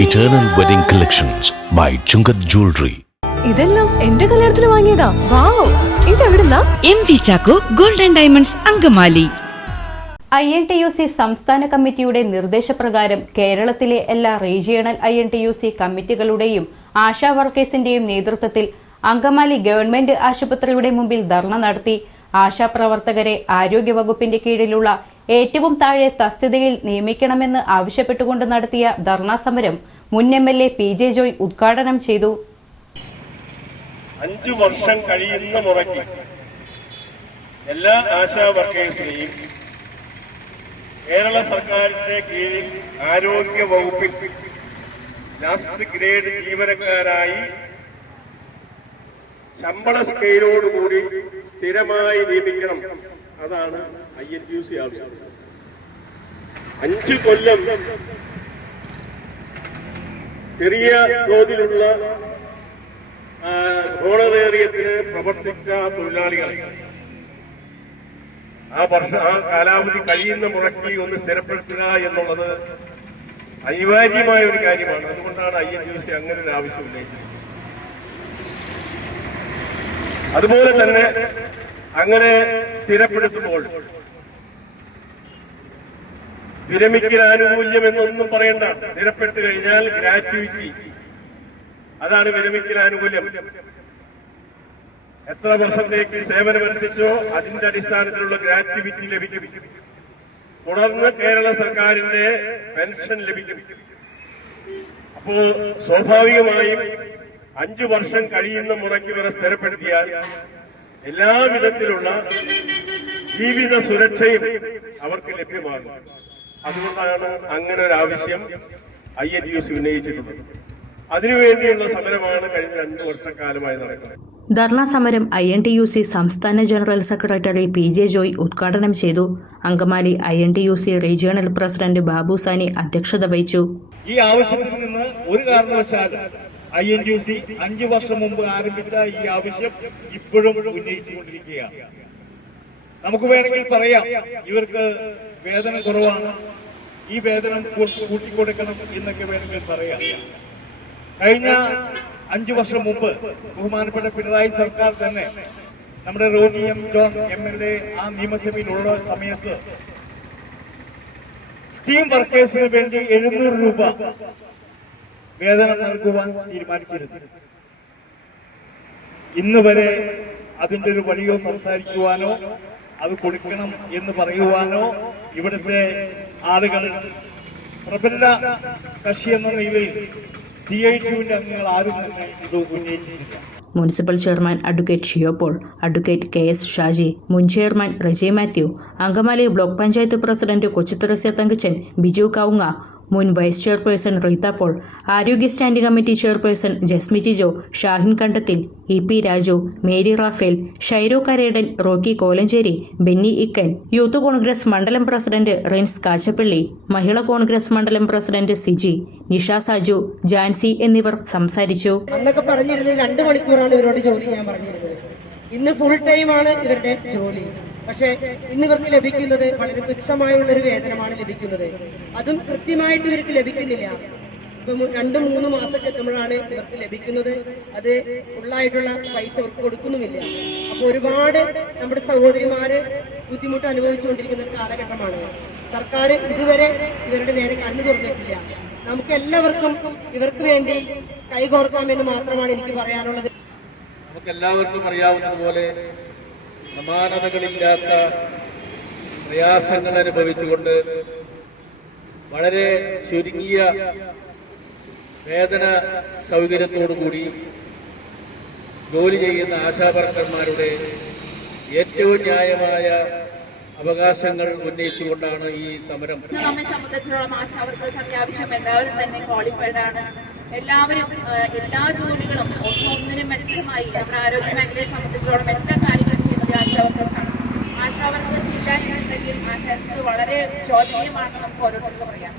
Eternal Wedding Collections by Chungath Jewelry. ഇതെല്ലാം എന്റെ കല്യാണത്തിന് വാങ്ങിയതാ. Wow ഇതെവിടുന്നാ? M V Chacko golden diamonds Angamaly. I N T U C സംസ്ഥാന കമ്മിറ്റിയുടെ നിർദ്ദേശപ്രകാരം കേരളത്തിലെ എല്ലാ regional I N T U C കമ്മിറ്റികളുടെയും ASHA വർക്കേഴ്സിന്റെയും നേതൃത്വത്തിൽ അങ്കമാലി ഗവൺമെന്റ് ആശുപത്രിയുടെ മുമ്പിൽ ധർണ നടത്തി ആശാപ്രവർത്തകരെ ആരോഗ്യവകുപ്പിന്റെ കീഴിലുള്ള ഏറ്റവും താഴെ തസ്തികയിൽ നിയമിക്കണമെന്ന് ആവശ്യപ്പെട്ടുകൊണ്ട് നടത്തിയ ധർണാ സമരം മുൻ M L A P J Joy ഉദ്ഘാടനം ചെയ്തു. അഞ്ചു വർഷം കഴിയുന്ന മുറയ്ക്ക് എല്ലാ ആശാ വർക്കേഴ്സിനെയും കേരള സർക്കാരിന്റെ കീഴിൽ ആരോഗ്യ വകുപ്പിൽ ലാസ്റ്റ് ഗ്രേഡ് ജീവനക്കാരായി ശമ്പള സ്കെയിലോടുകൂടി സ്ഥിരമായി നിയമിക്കണം. അതാണ് ഐ എൻ യു സി ആവശ്യം. അഞ്ചു കൊല്ലം ചെറിയ തോതിലുള്ള ഹോണറേറിയത്തിന് പ്രവർത്തിച്ച തൊഴിലാളികളെ. ആ വർഷ ആ കാലാവധി കഴിയുന്ന മുറയ്ക്ക് ഒന്ന് സ്ഥിരപ്പെടുത്തുക എന്നുള്ളത് അനിവാര്യമായ ഒരു കാര്യമാണ്. അതുകൊണ്ടാണ് ഐ എൻ യു സി അങ്ങനെ ഒരു ആവശ്യം ഉന്നയിച്ചത്. അതുപോലെ തന്നെ അങ്ങനെ സ്ഥിരപ്പെടുത്തുമ്പോൾ വിരമിക്കൽ ആനുകൂല്യം എന്നൊന്നും പറയണ്ട. സ്ഥിരപ്പെട്ടു കഴിഞ്ഞാൽ ഗ്രാറ്റുവിറ്റി. അതാണ് വിരമിക്കൽ ആനുകൂല്യം. എത്ര വർഷത്തേക്ക് സേവനമനുഷ്ഠിച്ചോ അതിന്റെ അടിസ്ഥാനത്തിലുള്ള ഗ്രാറ്റുവിറ്റി ലഭിക്കും. തുടർന്ന് കേരള സർക്കാരിന്റെ പെൻഷൻ ലഭിക്കും. അപ്പോ സ്വാഭാവികമായും അഞ്ചു വർഷം കഴിയുന്ന മുറയ്ക്ക് വരെ സ്ഥിരപ്പെടുത്തിയാൽ എല്ലാവിധത്തിലുള്ള ജീവിത സുരക്ഷയും അവർക്ക് ലഭ്യമാകും അതുകൊണ്ടാണ് അങ്ങനെ ഒരു ആവശ്യം ഐ എൻ യു സി ഉന്നയിച്ചിട്ടുള്ളത്. അതിനുവേണ്ടിയുള്ള സമരമാണ് കഴിഞ്ഞ രണ്ടു വർഷക്കാലമായി നടക്കുന്നത്. ധർണാ സമരം I N T U C സംസ്ഥാന general secretary P J Joy ഉദ്ഘാടനം ചെയ്തു. Angamaly I N T U C regional president Babu Sani അധ്യക്ഷത വഹിച്ചു. ഈ ആവശ്യത്തിൽ നിന്ന് ഒരു കാരണവശാലും ഐ എൻ യു സി അഞ്ചു വർഷം മുമ്പ് ആരംഭിച്ച ഈ ആവശ്യം ഇപ്പോഴും ഉന്നയിച്ചുകൊണ്ടിരിക്കുകയാണ്. നമുക്ക് വേണമെങ്കിൽ പറയാം ഇവർക്ക് വേതനം കുറവാണ് ഈ വേതനം കുറച്ച് കൂട്ടിക്കൊടുക്കണം എന്നൊക്കെ വേണമെങ്കിൽ പറയാം. കഴിഞ്ഞ അഞ്ചു വർഷം മുമ്പ് ബഹുമാനപ്പെട്ട പിണറായി സർക്കാർ തന്നെ നമ്മുടെ Roji M John M L A ആ നിയമസഭയിലുള്ള സമയത്ത് സ്കീം വർക്കേഴ്സിന് വേണ്ടി എഴുന്നൂറ് രൂപ വേതനം നൽകുവാൻ തീരുമാനിച്ചിരുന്നു. ഇന്ന് വരെ അതിന്റെ ഒരു വഴിയോ സംസാരിക്കുവാനോ അത് കൊടുക്കണം എന്ന് പറയുവാനോ ഇവിടുത്തെ ആളുകൾ പ്രബല കക്ഷി എന്ന നിലയിൽ സി ഐ ടിയുടെ അംഗങ്ങൾ ആരും തന്നെ ഇത് ഉന്നയിച്ചിട്ടില്ല. Municipal chairman advocate Shiyopaul advocate K S Shaji മുൻ chairman Reji Mathew Angamaly block panchayat president Kochuthresia Thankachan Biju Kaunga മുൻ വൈസ് ചെയർപേഴ്സൺ റീത്ത പോൾ ആരോഗ്യ standing committee chairperson Jasmi Jijo Shahin Kandathil E P Raju Mary Raphael Shairo Karedan Rocky Kolenchery Benny Ikkan youth Congress മണ്ഡലം president rinse Kachappilly Mahila Congress മണ്ഡലം president Siji Nisha Saju Jancy എന്നിവർ സംസാരിച്ചു. പറഞ്ഞിരുന്നത് രണ്ട് മണിക്കൂറാണ് ഇവരോട് ജോലി ഞാൻ പറഞ്ഞിരുന്നത്. ഇന്ന് ഫുൾ ടൈമാണ് ഇവരുടെ ജോലി. പക്ഷേ ഇന്ന് ഇവർക്ക് ലഭിക്കുന്നത് വളരെ തുച്ഛമായുള്ള ഒരു വേതനമാണ് ലഭിക്കുന്നത്. അതും കൃത്യമായിട്ട് ഇവർക്ക് ലഭിക്കുന്നില്ല. ഇപ്പം രണ്ടും മൂന്ന് മാസമൊക്കെ എത്തുമ്പോഴാണ് ഇവർക്ക് ലഭിക്കുന്നത്. അത് ഫുള്ളായിട്ടുള്ള പൈസ ഇവർക്ക് കൊടുക്കുന്നുമില്ല. അപ്പോൾ ഒരുപാട് നമ്മുടെ സഹോദരിമാര് ബുദ്ധിമുട്ട് അനുഭവിച്ചുകൊണ്ടിരിക്കുന്ന ഒരു കാലഘട്ടമാണ്. സർക്കാർ ഇതുവരെ ഇവരുടെ നേരെ കണ്ണു തുറന്നിട്ടില്ല. നമുക്ക് എല്ലാവർക്കും ഇവർക്ക് വേണ്ടി കൈകോർക്കാം എന്ന് മാത്രമാണ് എനിക്ക് പറയാനുള്ളത്. നമുക്ക് എല്ലാവർക്കും അറിയാവുന്നതുപോലെ സമാനതകളില്ലാത്ത പ്രയാസങ്ങൾ അനുഭവിച്ചുകൊണ്ട് വളരെ ചുരുങ്ങിയ വേതന സൗകര്യത്തോടുകൂടി ജോലി ചെയ്യുന്ന ആശാവർക്കർമാരുടെ ഏറ്റവും ന്യായമായ അവകാശങ്ങൾ ഉന്നയിച്ചുകൊണ്ടാണ് ഈ സമരം. നമ്മെ സംബന്ധിച്ചിടത്തോളം ആശാവർക്കർ അത്യാവശ്യം എല്ലാവരും തന്നെ ക്വാളിഫൈഡ് ആണ്. എല്ലാവരും എല്ലാ ജോലികളും ഒന്നൊന്നിനും മെച്ചമായി. നമ്മുടെ ആരോഗ്യ മേഖലയെ സംബന്ധിച്ചിടത്തോളം എല്ലാ ഹെൽത്ത് വളരെ ശോചനീയമാണെന്ന് നമുക്ക് ഓരോരുത്തർക്ക് പറയാം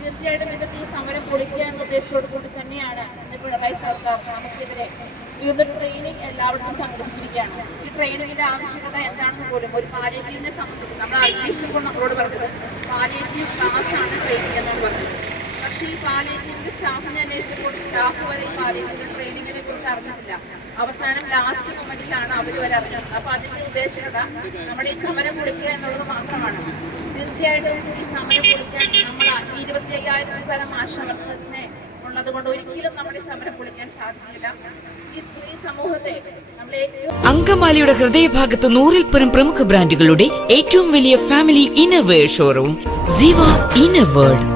തീർച്ചയായിട്ടും ഇന്നത്തെ ഈ സമരം പൊളിക്കുക എന്ന ഉദ്ദേശത്തോടു കൂടി തന്നെയാണ് ഇന്ന് പിണറായി സർക്കാർ നമുക്കെതിരെ ഈ ഒരു ട്രെയിനിങ് എല്ലായിടത്തും സംഘടിപ്പിച്ചിരിക്കുകയാണ്. ഈ ട്രെയിനിങ്ങിന്റെ ആവശ്യകത എന്താണെന്ന് പോലും ഒരു പാലിയേറ്റീവിനെ സംബന്ധിച്ച് നമ്മൾ അന്വേഷിച്ചപ്പോൾ നമ്മളോട് പറഞ്ഞത് പാലിയേറ്റീവ് ക്ലാസ് ആണ് ട്രെയിനിങ് പക്ഷേ ഈ പാലിയേറ്റീവിന്റെ സ്റ്റാഫിനെ അന്വേഷിച്ചപ്പോൾ സ്റ്റാഫ് വരെ ഈ പാലിയേറ്റീവ് ട്രെയിനിങ്ങിനെ കുറിച്ച് അറിഞ്ഞിട്ടില്ല. അവസാനം ലാസ്റ്റ് മൊമെന്റിലാണ് അവർ വരെ അറിഞ്ഞത്. അപ്പൊ അതിന്റെ ഉദ്ദേശകത നമ്മുടെ ഈ സമരം കൊടുക്കുക എന്നുള്ളത് മാത്രമാണ്. തീർച്ചയായിട്ടും ഈ സമരം കൊടുക്കാൻ നമ്മൾ ഇരുപത്തി അയ്യായിരം തരം ആശാവർക്കേഴ്സിനെ ഉള്ളത് കൊണ്ട് ഒരിക്കലും നമ്മുടെ സമരം പൊളിക്കാൻ സാധിക്കില്ല. ഈ സ്ത്രീ സമൂഹത്തെ അങ്കമാലിയുടെ ഹൃദയഭാഗത്ത് നൂറിൽ പരം പ്രമുഖ ബ്രാൻഡുകളുടെ ഏറ്റവും വലിയ family innerwear showroom Ziva inner world